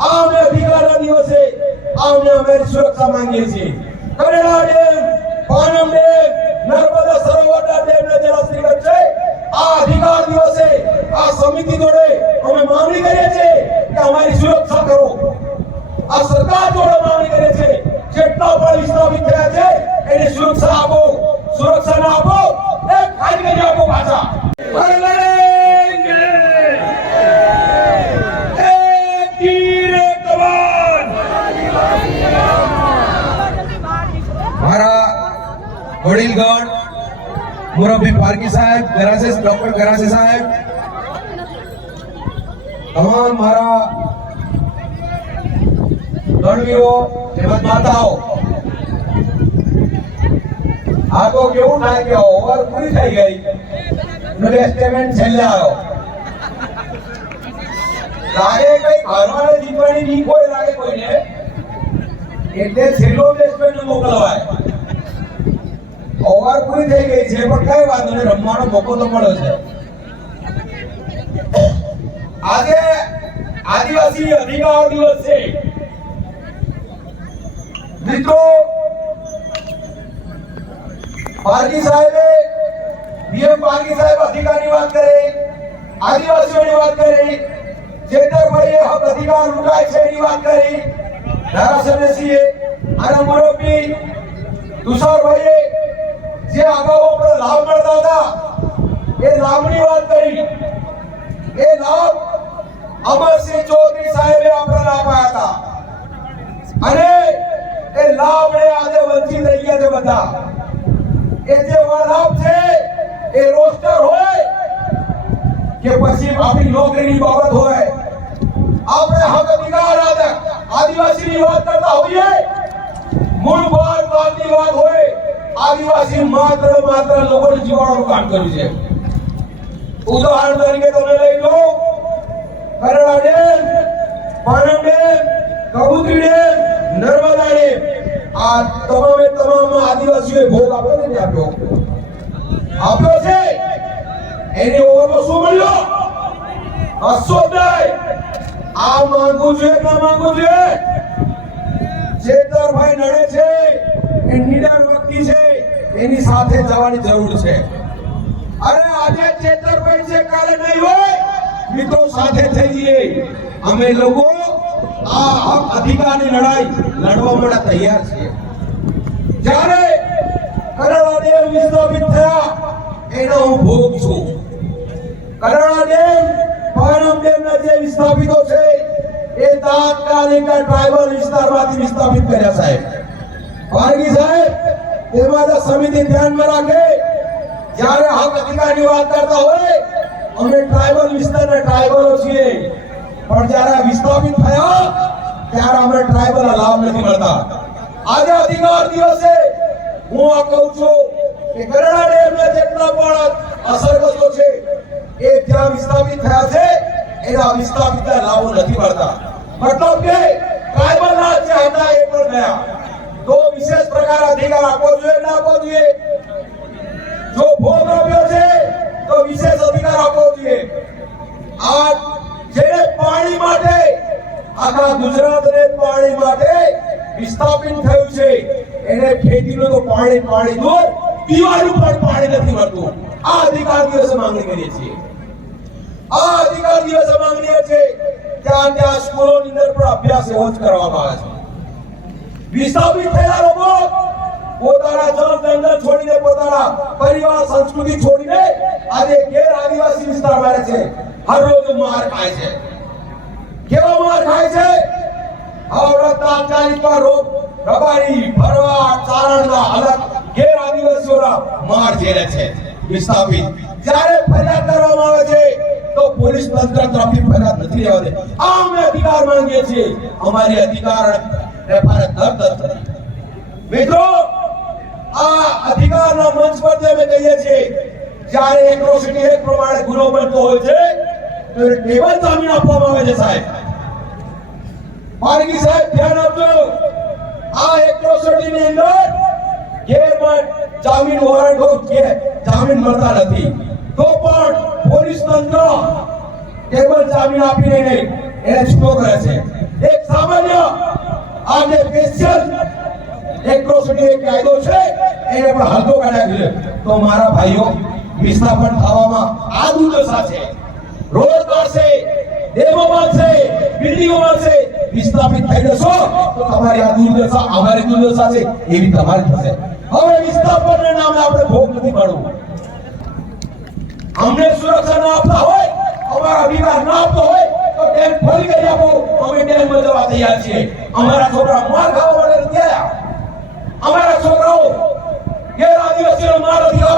આ અમે અધિકારના દિવસે આ અમે અમારી સુરક્ષા માંગીએ છીએ. કરેલા ડેમ પાનમ ડેમ નર્મદા સરોવરના ડેમના જળાશય વચ્ચે આ અધિકાર દિવસે આ સમિતિ જોડે અમે માંગણી કરીએ છીએ કે અમારી સુરક્ષા કરો. આ સરકાર જોડે માંગણી કરે છે જેટલા પણ વિસ્થાપિત થયા છે, એની સુરક્ષા આપો. સુરક્ષા ના આપો એ ખાલી કરી આપો પાછા પર લડેંગે એક તીર એક કમાન મારા વડીલગણ મુરબ્બી પારકી સાહેબ ગરાસે ગરાસે સાહેબ. તમામ મારા રણવીરો તેમજ માતાઓ, આ તો કેવું થાય કે ઓવર પૂરી થઈ ગઈ. ઇન્વેસ્ટમેન્ટ છેલ્લે આવ્યો. લાગે કઈ ભરવાને જીતવાની બીક હોય, લાગે કોઈને. એટલે છેલ્લો ઇન્વેસ્ટમેન્ટ મોકલવાય. ઓવર પૂરી થઈ ગઈ છે, પણ કઈ વાંધો નહીં, રમવાનો મોકો તો મળ્યો છે. આજે આદિવાસી અધિકાર દિવસ છે. મિત્રો, પારકી સાહેબે પીએમ પારકી સાહેબ અધિકારની વાત કરી, આદિવાસીઓની વાત કરી ચેતરભાઈએ હક અધિકાર લૂંટાય છે એની વાત કરી. ધારાસભ્યશ્રીએ અને મુરબ્બી તુષારભાઈએ જે અગાઉ આપણે લાભ મળતા હતા, એ લાભની વાત કરી. એ લાભ અમરસિંહ ચૌધરી સાહેબે આપણને આપ્યા હતા. અને એ લાભને આજે વંચિત રહી ગયા છે બધા. એ જે લાભ છે, એ રોસ્ટર હોય કે પછી આપણી નોકરીની બાબત હોય. આપણે હક અધિકાર આદે, આદિવાસીની વાત કરતા હોઈએ. મૂળ વાતની વાત હોય. આદિવાસી માત્ર માત્ર લોકોને જીવાડવાનું કામ કર્યું છે. ઉદાહરણ તરીકે તમે લઈ લો. કરેલા dam Panam dam Narmada dam આ તમામે તમામ આદિવાસીઓએ ભોગ આપ્યો નહીં આપ્યો આપ્યો છે. એની ઓવરમાં શું મળ્યો? બસો આ માંગુ છે ના ન માંગુ છે? ચેતરભાઈ નડે છે, એ નીડર વ્યક્તિ છે, એની સાથે જવાની જરૂર છે. અરે આજે ચેતરભાઈ છે, કાલે નહીં હોય. મિત્રો સાથે થઈ જઈએ અમે લોકો આ હક અધિકારની લડાઈ લડવા માટે તૈયાર છીએ. જ્યારે કરેલા ડેમ વિસ્થાપિત થયા, એનો હું ભોગ છું. કરેલા ડેમ ડેમના જે વિસ્થાપિતો છે, એ તાત્કાલિક ટ્રાઇબલ વિસ્તારમાંથી વિસ્થાપિત કર્યા સાહેબ. પારગી સાહેબ તેમાં સમિતિ ધ્યાનમાં રાખે. જ્યારે હક અધિકારની વાત કરતા હોય અમે ટ્રાઇબલ વિસ્તારના ટ્રાઇબલો છીએ. પણ જ્યારે વિસ્થાપિત થયા, ત્યારે અમને ટ્રાઇબલ લાભ નથી મળતા. આજે અધિકાર દિવસે હું આ કહું છું કે ગરડા ડેમના જેટલા પણ અસરગ્રસ્તો છે, એ જ્યાં વિસ્થાપિત થયા છે, એના વિસ્થાપિતના લાભો નથી મળતા. મતલબ કે ટ્રાઇબલ ના જે હતા, એ પણ ગયા. તો વિશેષ પ્રકાર અધિકાર આપવો જોઈએ ના આપવો જોઈએ? જો ભોગ આપ્યો છે તો વિશેષ અધિકાર આપવો જોઈએ. આ જેને પાણી માટે, આખા ગુજરાતને પાણી માટે વિસ્થાપિત થયું છે, એને ખેતીનું તો પાણી પાણી દૂર, પીવાનું પણ પાણી નથી મળતું. આ અધિકાર દિવસે માંગણી કરીએ છીએ. આ અધિકાર દિવસે માંગણીએ છે ત્યાં ત્યાં સ્કૂલોની અંદર પણ અભ્યાસ એવો જ કરવામાં આવે છે. વિસ્થાપિત થયેલા લોકો પોતાના જળ જંગલ છોડીને પોતાના પરિવાર, સંસ્કૃતિ છોડીને આજે ગેર આદિવાસી વિસ્તાર રહે છે. હર રોજ માર ખાય છે. કેવો માર ખાય છે? આવડા તાત્કાલિક પર રોગ, રબારી ભરવાડ ચારણના અલગ ગેર આદિવાસીઓના માર ઝેલે છે. વિસ્થાપિત. જ્યારે ફરિયાદ કરવામાં આવે છે, તો પોલીસ તંત્ર તરફથી ફરિયાદ નથી દે આ અમે અધિકાર માંગીએ છીએ. અમારી અધિકાર વેપાર નથી મિત્રો અધિકારના મંચ પર અમે કહીએ છીએ, જ્યારે એટ્રોસિટી એક પ્રમાણે ગુનો બનતો હોય છે, તો ટેબલ જામીન આપવામાં આવે છે, સાહેબ. માર્ગી સાહેબ, ધ્યાન આપજો. આ એટ્રોસિટી ની અંદર ગેરમાન જામીન વોરંટ કે જામીન મળતા નથી. તો પણ પોલીસ તંત્ર ટેબલ જામીન આપીને નહીં એને છૂટો કરે છે. એક સામાન્ય આજે સ્પેશિયલ એટ્રોસિટી એક કાયદો છે એને પણ હલકો કાઢ્યા છે. તો મારા ભાઈઓ, વિસ્થાપન થવામાં આ દુર્દશા છે. રોડ મળશે ડેમો મળશે બિલ્ડિંગો મળશે વિસ્થાપિત થઈ જશો તો તમારી આ દુર્દશા અમારી દુર્દશા છે, એવી તમારી થશે હવે વિસ્થાપનના નામે આપણે ભોગ નથી પાડવું. અમને સુરક્ષા ના આપતા હોય, અમારા અધિકાર ન આપતો હોય, તો ડેમ ફરી કરી આપો. અમે ડેમ જવા તૈયાર છીએ. અમારા છોકરા માર ખાવા માટે નથી અમારા છોકરાઓ ગેર આદિવાસીઓ માર નથી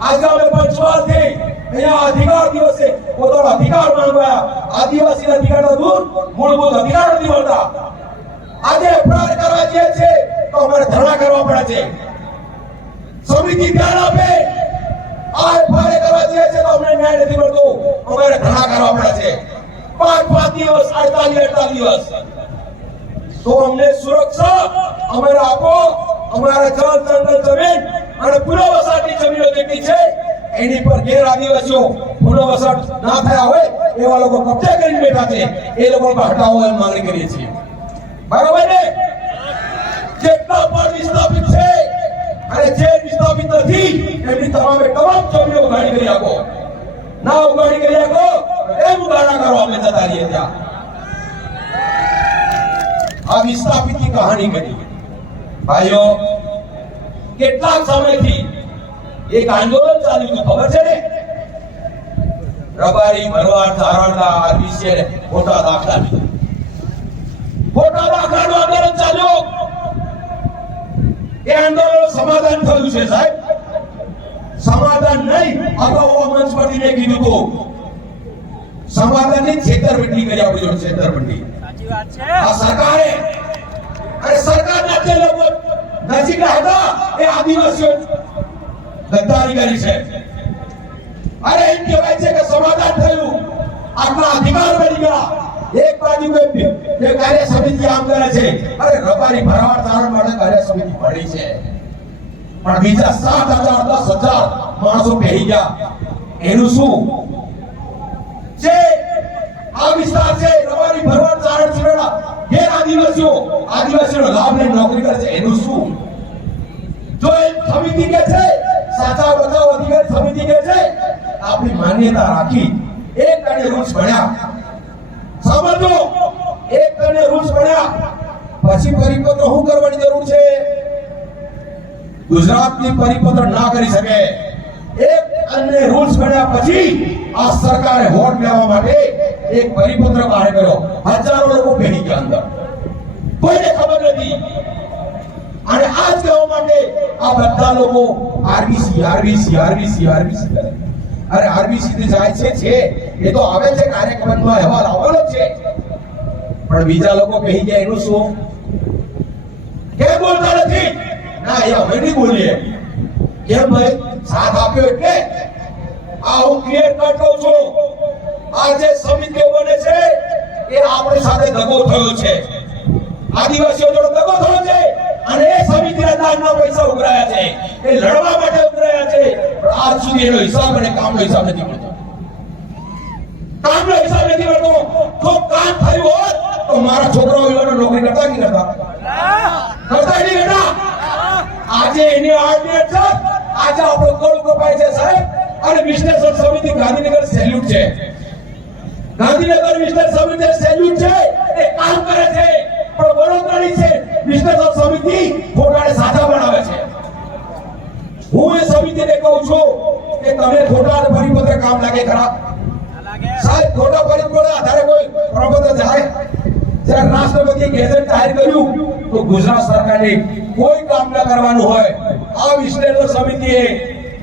આજે અમે પંચવાલથી અહીંયા અધિકાર દિવસે પોતાનો અધિકાર માંગવાયા આદિવાસી અધિકાર તો દૂર, મૂળભૂત અધિકાર નથી મળતા આજે અપરાધ કરવા જે છે, તો અમારે ધરણા કરવા પડે છે. સમિતિ ધ્યાન આપે. આ એફઆઈઆર કરવા જે છે, તો અમને ન્યાય નથી મળતો. અમારે ધરણા કરવા પડે છે. પાંચ પાંચ દિવસ, અડતાલીસ અડતાલીસ દિવસ. તો અમને સુરક્ષા, અમારે આપો અમારા જળ જંગલ જમીન અને પુનઃવસાહતની જમીનો જેટલી છે, એની પર ગેર આદિવાસીઓ પુનઃવસત ના થયા હોય એવા લોકો કબજા કરીને બેઠા છે. એ લોકો હટાવો એમ માંગણી કરીએ છીએ. બરાબર ને? જેટલા પણ વિસ્થાપિત છે અને જે વિસ્થાપિત નથી, એમની તમામે તમામ જમીનો ઉઘાડી કરી આપો. ના ઉઘાડી કરી આપો, એમ ઉઘાડા કરો અમે જતા રહીએ ત્યાં. આ વિસ્થાપિતની કહાની કરી. ભાઈઓ કેટલાક સમયથી એક આંદોલન ચાલ્યું હતું ખબર છે ને? રબારી ભરવાડ ધારણના આરબીસી ને ખોટા દાખલા ખોટા દાખલાનું આંદોલન ચાલ્યું. એ આંદોલન સમાધાન થયું છે સાહેબ. સમાધાન નહીં અગાઉ આ મંચ પરથી મેં કીધું તો. સમાધાનની છેતરપિંડી કરી આપણી જોડે છેતરપિંડી. સાચી વાત છે. આ સરકારે અને સરકારના જે લોકો નજીકના હતા. એ આદિવાસીઓ ગદ્દારી છે. અરે એમ કહેવાય છે કે સમાધાન થયું. આપણા અધિકાર બની ગયા. એક બાજુ કે કાર્ય સમિતિ આમ કરે છે. અરે રબારી ભરાવાડ તારણ માટે કાર્ય સમિતિ ભરી છે. પણ બીજા સાત હજાર દસ હજાર માણસો પહેરી ગયા. એનું શું? જે આ વિસ્તાર છે, રબારી ભરવાડ, ચારણ સિવાયના ગેર આદિવાસીઓ, આદિવાસીઓનો લાભ લઈને નોકરી કરે છે, એનું શું? જો એ સમિતિ કે છે, સાચા બચાવ અધિકાર સમિતિ કે છે, આપણી માન્યતા રાખી, એક તને રૂલ્સ ભણ્યા. સમજો, એક અને રૂલ્સ ભણ્યા. પછી પરિપત્ર શું કરવાની જરૂર છે? ગુજરાતની પરિપત્ર ના કરી શકે. એક અન્ય રૂલ્સ બન્યા પછી આ સરકારે વોટ લેવા માટે એક પરિપત્ર બહાર કર્યો. હજારો લોકો ભેગી ગયા અંદર. કોઈને ખબર નથી. અને આ કહેવા માટે આ બધા લોકો આરબીસી આરબીસી આરબીસી આરબીસી કરે. અરે આરબીસી થી જાય છે છે. એ તો આવે છે કાર્યક્રમમાં, અહેવાલ આવવાનો છે. પણ બીજા લોકો કહી ગયા એનું શું? કેમ બોલતા નથી? ના, એ અમે નહીં બોલીએ. કેમ ભાઈ? સાથ આપ્યો એટલે? આ હું ક્રિએટ કરતો છું. આ સમિતિઓ બને છે, એ આપણી સાથે દગો થયો છે. આદિવાસીઓ જોડે દગો થયો છે અને એ સમિતિના દાનના પૈસા ઉઘરાયા છે. એ લડવા માટે ઉઘરાયા છે. આજ સુધી એનો હિસાબ અને કામનો હિસાબ નથી મળતો. કામનો હિસાબ નથી મળતો. જો કામ થયું હોત, તો મારા છોકરાઓ એવાનો નોકરી કરતા કે કરતા? કરતા નહીં કરતા? આજે એની આર્ડિનેટ છે. આજે આપણો ગોળ કપાય છે, સાહેબ. અને વિશ્લેષણ સમિતિ ગાંધીનગર સેલ્યુટ છે. ગાંધીનગર વિશ્લેષણ સમિતિ સેલ્યુટ છે, એ કામ કરે છે. પણ વડોદરાની છે વિશ્લેષણ સમિતિ ખોટાને સાચા બનાવે છે. હું એ સમિતિને કહું છું કે તમે ખોટા પરિપત્ર કામ લાગે ખરા. સાહેબ, ખોટા પરિપત્ર આધારે કોઈ પ્રબંધ જાય જ્યારે રાષ્ટ્રપતિએ ગેઝેટ જાહેર કર્યું, તો ગુજરાત સરકારને કોઈ કામ ન કરવાનું હોય. આ વિશ્લેષણ સમિતિએ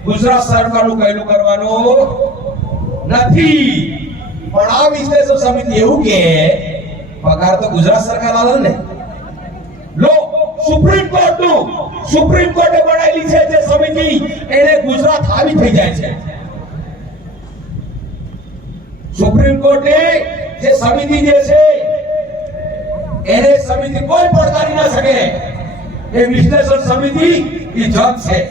ગુજરાત સરકારનું કહેલું કરવાનું નથી. પણ આ વિશ્લેષણ સમિતિ એવું કે પગાર તો ગુજરાત સરકાર આલે ને. લો, સુપ્રીમ કોર્ટનું સુપ્રીમ કોર્ટે બનાવેલી છે જે સમિતિ, એને ગુજરાત હાવી થઈ જાય છે. સુપ્રીમ કોર્ટે જે સમિતિ જે છે, એને સમિતિ કોઈ પડકારી ના શકે. એ વિશ્લેષણ સમિતિ એ જગ છે.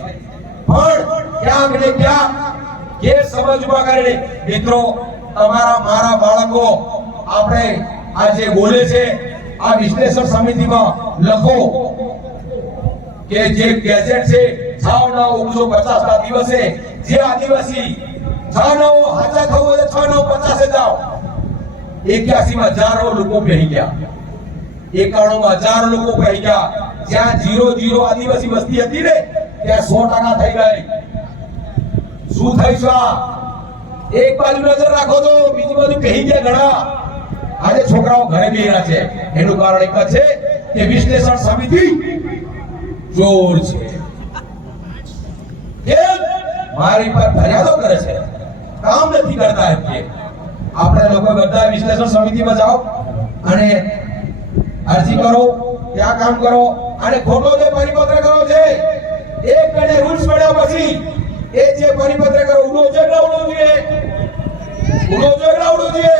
પણ ક્યાંક ને ક્યાંક કે સમજવા કારણે મિત્રો તમારા, મારા બાળકો આપણે આ જે બોલે છે, આ વિશ્લેષણ સમિતિમાં લખો કે જે ગેજેટ છે છ નવ ઓગણીસો પચાસ ના દિવસે જે આદિવાસી છ નવ હાચા થવું હોય છ નવ પચાસે જાઓ. એક્યાસી માં હજારો લોકો પહેરી ગયા. એકાણું માં હજાર લોકો પહેરી ગયા. જ્યાં જીરો જીરો આદિવાસી વસ્તી હતી ને, ત્યાં સો ટકા થઈ ગઈ. શું થઈ છે? એક બાજુ નજર રાખો તો બીજી બાજુ કહી ગયા ઘણા. આજે છોકરાઓ ઘરે બેહ્યા છે. એનું કારણ એક જ છે કે વિશ્લેષણ સમિતિ ચોર છે. મારી પર ફરિયાદો કરે છે. કામ નથી કરતા એમ આપણે લોકો બધા વિશ્લેષણ સમિતિમાં જાઓ અને અરજી કરો ત્યાં કામ કરો. અને ખોટો જે પરિપત્ર કરો છે એક ગણે રૂલ્સ પડ્યા પછી એ જે પરિપત્ર કરો ઉડો છે ઉડો જોઈએ ઉડો છે જોઈએ.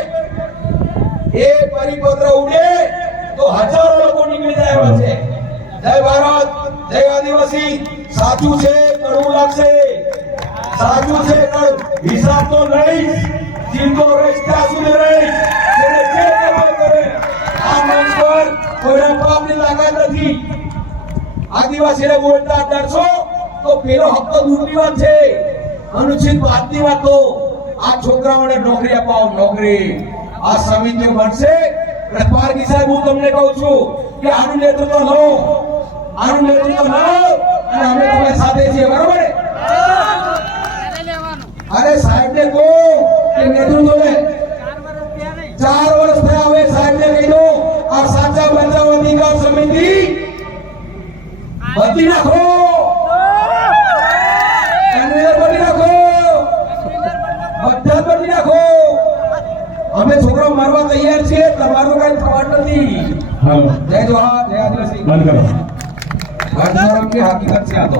એ પરિપત્ર ઉડે તો હજારો લોકો નીકળી જાય એવા છે. જય ભારત, જય આદિવાસી. સાચું છે, કડવું લાગશે. સાચું છે, પણ હિસાબ તો લઈશ. જીવતો રહીશ ત્યાં સુધી રહીશ. જેને જે આ મંચ પર કોઈના બાપની તાકાત નથી. આદિવાસીને બોલતા ડરશો? તો પેલો હક દૂરની વાત છે. અનુચ્છેદ વાતની વાત. આ છોકરાઓને નોકરી અપાવો નોકરી. આ સમિતિઓ બનશે પારકી સાહેબ, હું તમને કહું છું કે આનું નેતૃત્વ લો. આનું નેતૃત્વ લો. અને અમે તમારી સાથે છીએ, બરોબર? અરે સાહેબ ને કહો કે નેતૃત્વ લે ચાર વર્ષ થયા હવે સાહેબ ને કહી દો, આ સાચા બચાવ અધિકાર સમિતિ. બદલી નાખો કન્વીનર બદલી નાખો બધા જ બદલી નાખો અમે છોકરો મારવા તૈયાર છીએ તમારું કઈ થવાનું નથી જય જોહાર જય આદિવાસી બંધ કરો ગાંધીરામની હકીકત છે આ તો